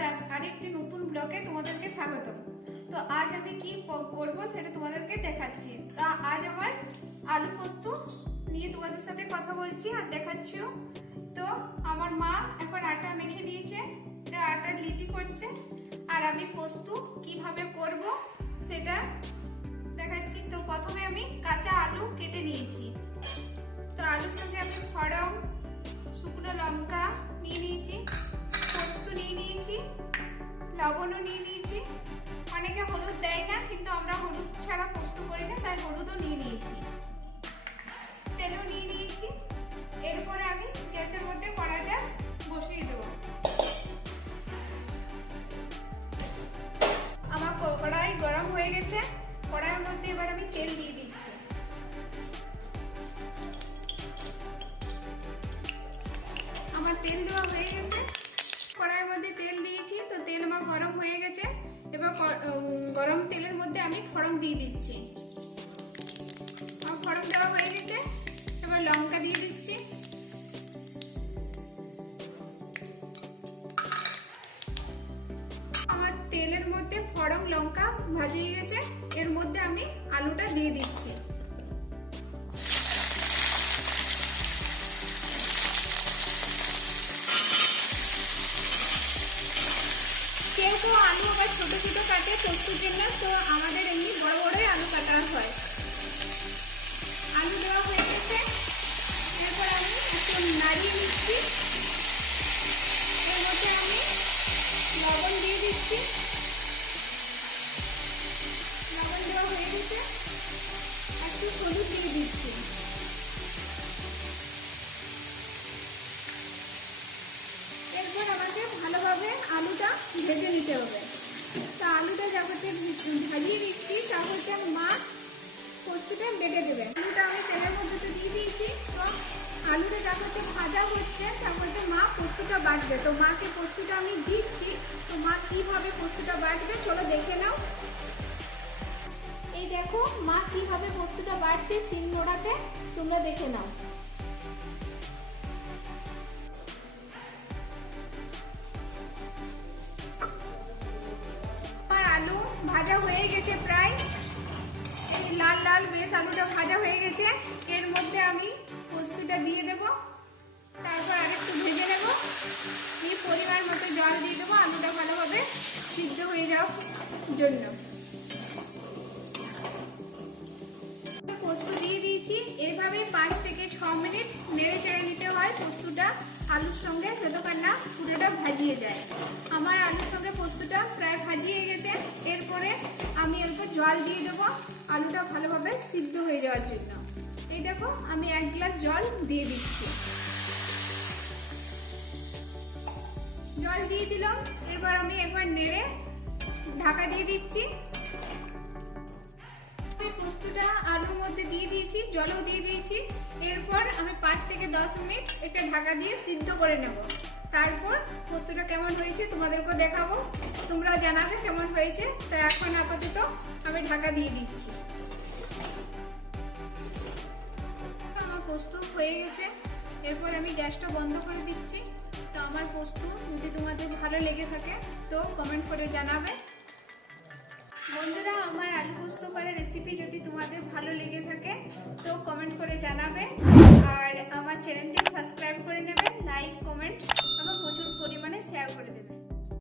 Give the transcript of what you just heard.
আমার আরেকটি নতুন ব্লগে তোমাদেরকে স্বাগত। তো আজ আমি কি করব সেটা তোমাদেরকে দেখাচ্ছি। তো আজ আমার আলু পোস্ত নিয়ে তোমাদের সাথে কথা বলছি আর দেখাচ্ছিও। তো আমার মা এখন আটা মেখে দিয়েছে, আটার লিটি করছে আর আমি পোস্ত কিভাবে করব সেটা দেখাচ্ছি। তো প্রথমে আমি কাঁচা আলু কেটে নিয়েছি। তো আলুর সঙ্গে আমি ফড়ং, শুকনো লঙ্কা নিয়ে নিয়েছি, পোস্ত নিয়ে নিয়েছি, লবণও নিয়ে নিয়েছি। অনেকে হলুদ দেয় না, কিন্তু আমরা হলুদ ছাড়া পোস্ত করি না, তাই হলুদও নিয়ে নিয়েছি, তেলও নিয়ে নিয়েছি। এরপরে আমি গ্যাসের মধ্যে কড়াইটা বসিয়ে দেবো। আমার কড়াই গরম হয়ে গেছে, কড়াইয়ের মধ্যে এবার আমি তেল দিয়ে দিচ্ছি। আমার তেল দেওয়া হয়ে গেছে, কড়াইয়ের মধ্যে তেল দিয়েছি। তো তেল আমার গরম হয়ে গেছে, এবার গরম তেলের মধ্যে আমি ফড়ং দিয়ে দিচ্ছি। আমার ফড়ং দেওয়া হয়ে গেছে, এবার লঙ্কা দিয়ে দিচ্ছি। আমার তেলের মধ্যে ফড়ং লঙ্কা ভাজিয়ে গেছে, এর মধ্যে আমি আলুটা দিয়ে দিচ্ছি। কেউ কেউ আলু আবার ছোট ছোট কাটে পোস্তর জন্য, তো আমাদের এমনি বড় বড়ই আলু কাটা হয়। আলু দেওয়া হয়ে গেছে, এরপর আমি একটু নাড়িয়ে নিচ্ছি। এর মধ্যে আমি লবণ দিয়ে দিচ্ছি। লবণ দেওয়া হয়ে গেছে, একটু হলুদ দিয়ে দিচ্ছি। এরপর আমাকে ভালোভাবে আলুটা ভেজে নিতে হবে। তো আলুটা যখন ভাজিয়ে দিচ্ছি তারপর মা পোস্তটা বেটে দেবে। আলুটা আমি তেলের মধ্যে তো দিয়ে দিয়েছি। তো আলুটা যখন ভাজা হচ্ছে তারপর মা পোস্তটা বাটবে। তো মাকে পোস্তটা আমি দিচ্ছি। তো মা কিভাবে পোস্তটা বাটবে চলো দেখে নাও। এই দেখো মা কিভাবে পোস্তটা বাটছে শিল নোড়াতে, তোমরা দেখে নাও। আলু ভাজা হয়ে গেছে প্রায়, এই লাল লাল বেশ আলুটা ভাজা হয়ে গেছে। এর মধ্যে আমি পোস্তটা দিয়ে দেব, তারপর আরেকটু ভেজে নেব। এই পরিমাণ মতো জল দিয়ে দেবো আলুটা ভালোভাবে সিদ্ধ হয়ে যাওয়ার জন্য। পোস্ত দিয়ে দিয়েছি, এভাবে 5 থেকে 6 মিনিট নেড়ে চেড়ে নিতে হয় পোস্তটা আলুর সঙ্গে, যতক্ষণ না পুরোটা ভাজিয়ে যায়। আমার আলুর সঙ্গে পোস্তটা প্রায় ভাজিয়ে গেছে। এরপরে আমি অল্প জল দিয়ে দেবো আলুটা ভালোভাবে সিদ্ধ হয়ে যাওয়ার জন্য। এই দেখো আমি 1 গ্লাস জল দিয়ে দিচ্ছি। জল দিয়ে দিলাম, এরপর আমি একবার নেড়ে ঢাকা দিয়ে দিচ্ছি। পোস্তটা আলুর মধ্যে দিয়ে দিয়েছি, জলও দিয়ে দিয়েছি। এরপর আমি 5 থেকে 10 মিনিট একে ঢাকা দিয়ে সিদ্ধ করে নেব। তারপর পোস্তটা কেমন হয়েছে তোমাদেরকে দেখাবো, তোমরাও জানাবে কেমন হয়েছে। তো এখন আপাতত আমি ঢাকা দিয়ে দিচ্ছি। আমার পোস্ত হয়ে গেছে, এরপর আমি গ্যাসটা বন্ধ করে দিচ্ছি। তো আমার পোস্ত যদি তোমাদের ভালো লেগে থাকে তো কমেন্ট করে জানাবে। বন্ধুরা, আমার আলু পোস্ত করার রেসিপি যদি তোমাদের ভালো লেগে থাকে তো কমেন্ট করে জানাবে। আর আমার চ্যানেলটি সাবস্ক্রাইব করে নেবে, লাইক কমেন্ট আমার প্রচুর পরিমাণে